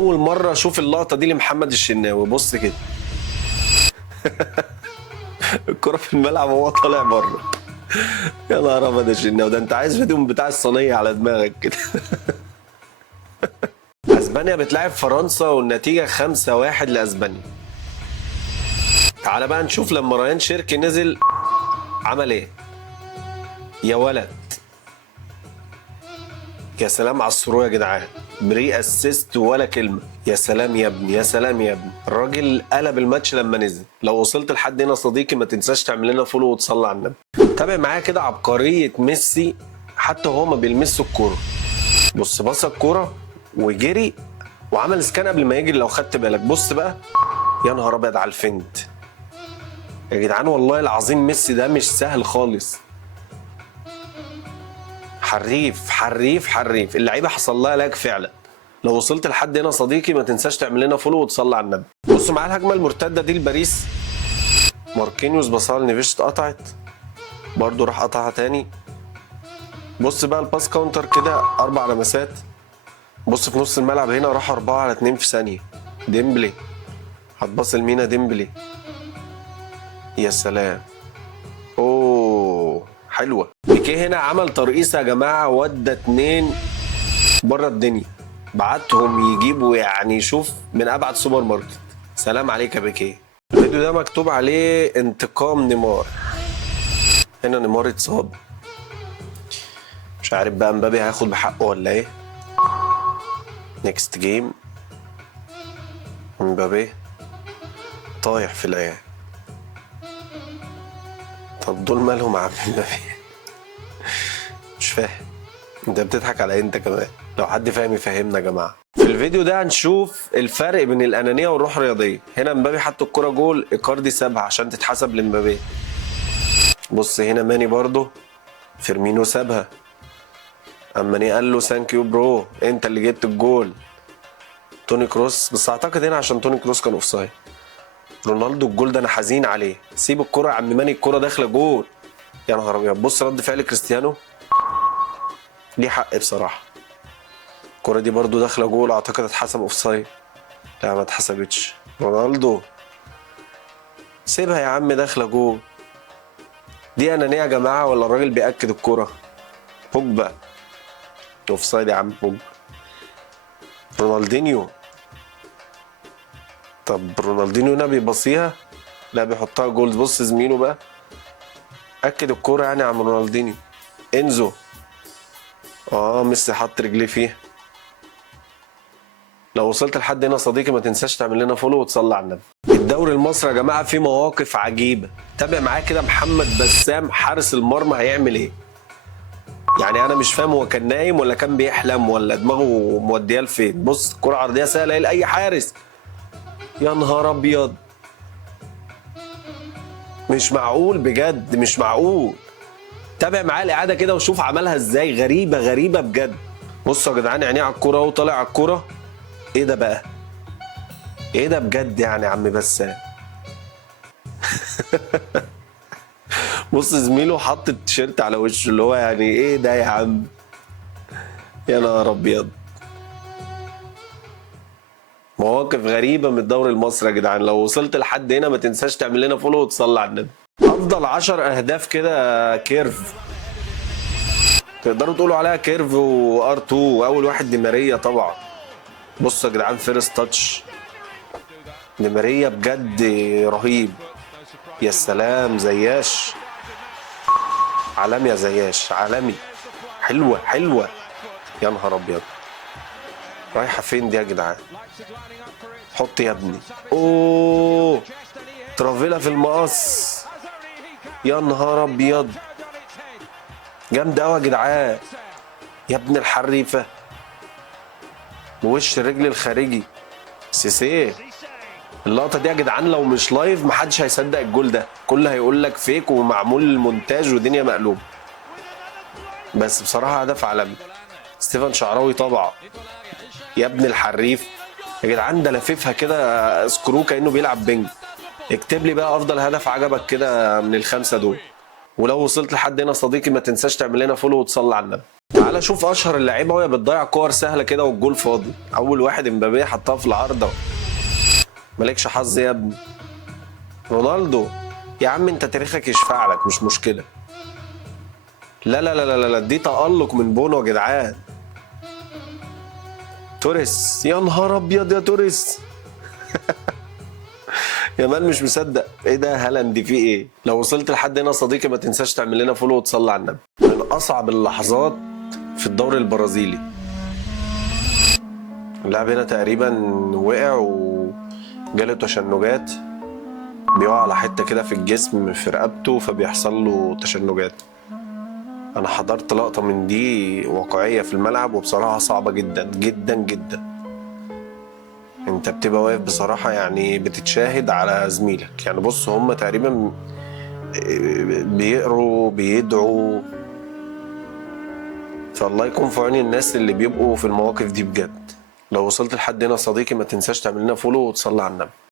اول مره اشوف اللقطه دي لمحمد الشناوي. بص كده الكره في الملعب وهو طالع بره. يا نهار ابيض يا شناوي، ده انت عايز فيديو من بتاع الصينيه على دماغك كده. اسبانيا بتلاعب فرنسا والنتيجه 5-1 لاسبانيا. تعال بقى نشوف لما ريان شيركي نزل عمل ايه. يا ولد، يا سلام على السرور يا جدعان، بري اسيست ولا كلمه. يا سلام يا ابني، يا سلام يا ابني، الراجل قلب الماتش لما نزل. لو وصلت لحد هنا صديقي ما تنساش تعمل لنا فولو وتصلي على النبي. تابع معايا كده عبقريه ميسي حتى هو ما بيلمس الكوره. بص، بص الكوره وجري وعمل سكان قبل ما يجري لو خدت بالك. بص بقى، يا نهار ابيض على الفنت يا جدعان، والله العظيم ميسي ده مش سهل خالص. حريف حريف حريف، اللعيبه حصل لها لاج فعلا. لو وصلت لحد هنا صديقي ما تنساش تعمل لنا فولو وتصلي على النبي. بصوا معايا الهجمه المرتده دي لباريس. ماركينيوس بصها لنيفيش اتقطعت، برضه راح قطعها تاني. بص بقى الباس كاونتر كده 4 لمسات. بص في نص الملعب هنا راح 4-2 في ثانيه. ديمبلي هتباص لمينا، ديمبلي يا سلام. اوه حلوه. بيكيه هنا عمل ترقيصه يا جماعه، ودى 2 بره الدنيا، بعتهم يجيبوا يعني شوف من ابعد سوبر ماركت. سلام عليك يا بيكيه. الفيديو ده مكتوب عليه انتقام نيمار. هنا نيمار اتصاب، مش عارف بقى مبابي هياخد بحقه ولا ايه. نيكست جيم. مبابي طايح في العيال. طب دول مالهم يا عم مبابي؟ مش فاهم انت بتضحك على انت كمان. لو حد فاهم يفهمنا يا جماعه. في الفيديو ده هنشوف الفرق بين الانانيه والروح الرياضيه. هنا مبابي حط الكره جول، ايكاردي سابها عشان تتحسب لمبابي. بص هنا ماني برضه، فيرمينو سابها، اما ماني قال له ثانك يو برو انت اللي جبت الجول. توني كروس، بس اعتقد هنا عشان توني كروس كان اوفسايد. رونالدو الجول ده انا حزين عليه. سيب الكره يا عم ماني، الكره داخله جول. يا نهار ابيض. بص رد فعل كريستيانو، ليه حق بصراحه. الكره دي برضو داخله جول، اعتقد اتحسب اوفسايد. لا ما اتحسبتش. رونالدو سيبها يا عم داخله جول. دي انانيه يا جماعه ولا الراجل بياكد الكره؟ بوجبا اوفسايد يا عم بوجبا. رونالدينيو، طب رونالدينيو هنا بيبصيها؟ لا بيحطها جول. بص زميله بقى اكد الكره يعني يا عم رونالدينيو. انزو، ميسي حط رجليه فيها. لو وصلت لحد هنا صديقي ما تنساش تعمل لنا فولو وتصلي على النبي. الدوري المصري يا جماعه فيه مواقف عجيبه. تابع معايا كده محمد بسام حارس المرمى هيعمل ايه. يعني انا مش فاهم هو كان نايم ولا كان بيحلم ولا دماغه موديه لفين. بص كره عرضيه سهله لاي حارس. يا نهار ابيض، مش معقول بجد، مش معقول. تابع معايا الاعاده كده وشوف عملها ازاي. غريبه غريبه بجد. بصوا يا جدعان عينيه على الكوره وطالع على الكوره. ايه ده بقى؟ ايه ده بجد يعني يا عم بسام؟ بص زميله حط التيشيرت على وشه، اللي هو يعني ايه ده يا عم؟ يا نهار ابيض. مواقف غريبه من الدوري المصري يا جدعان. لو وصلت لحد هنا ما تنساش تعمل لنا فولو وتصلي على النبي. افضل 10 اهداف كده كيرف، تقدروا تقولوا عليها كيرف وار 2. واول واحد دي ماريا طبعا. بصوا يا جدعان فيرست تاتش دي ماريا بجد رهيب. يا سلام زياش، عالمي يا زياش عالمي. حلوه حلوه. يا نهار ابيض، رايحه فين دي يا جدعان؟ حط يا ابني. اوه ترافيلا في المقص. يا نهار ابيض، جامده قوي يا جدعان. يا ابن الحريفه، بوش الرجل الخارجي. سيسيه. اللقطه دي يا جدعان لو مش لايف محدش هيصدق الجول ده، كله هيقول لك فيك ومعمول مونتاج ودنيا مقلوب. بس بصراحه هدف عالمي. ستيفن شعراوي طبعا. يا ابن الحريف يا جدعان، ده لففها كده سكرو كانه بيلعب بينج. اكتب لي بقى افضل هدف عجبك كده من ال5 دول. ولو وصلت لحد هنا صديقي ما تنساش تعمل لنا فولو وتصلي على النبي. تعالى تعال شوف اشهر اللعيبه وهي بتضيع كور سهله كده والجول فاضي. اول واحد امبابي حطها في العارضه. مالكش حظ يا ابني. رونالدو يا عم انت تاريخك يشفع لك، مش مشكله. لا لا لا لا لا، دي تألق من بونو يا جدعان. توريس، يا نهار ابيض يا توريس. يا مان مش مصدق، ايه ده هالاند في ايه؟ لو وصلت لحد هنا يا صديقي ما تنساش تعمل لنا فولو وتصلي على النبي. من اصعب اللحظات في الدوري البرازيلي. اللاعب هنا تقريبا وقع وجاله تشنجات، بيقع على حته كده في الجسم في رقبته فبيحصل له تشنجات. انا حضرت لقطه من دي واقعيه في الملعب وبصراحه صعبه جدا جدا جدا. انت بتبقى واقف بصراحه يعني بتتشاهد على زميلك. يعني بص هم تقريبا بيقروا بيدعوا، فالله يكون في عون الناس اللي بيبقوا في المواقف دي بجد. لو وصلت لحد هنا يا صديقي ما تنساش تعمل لنا فولو وتصلي على النبي.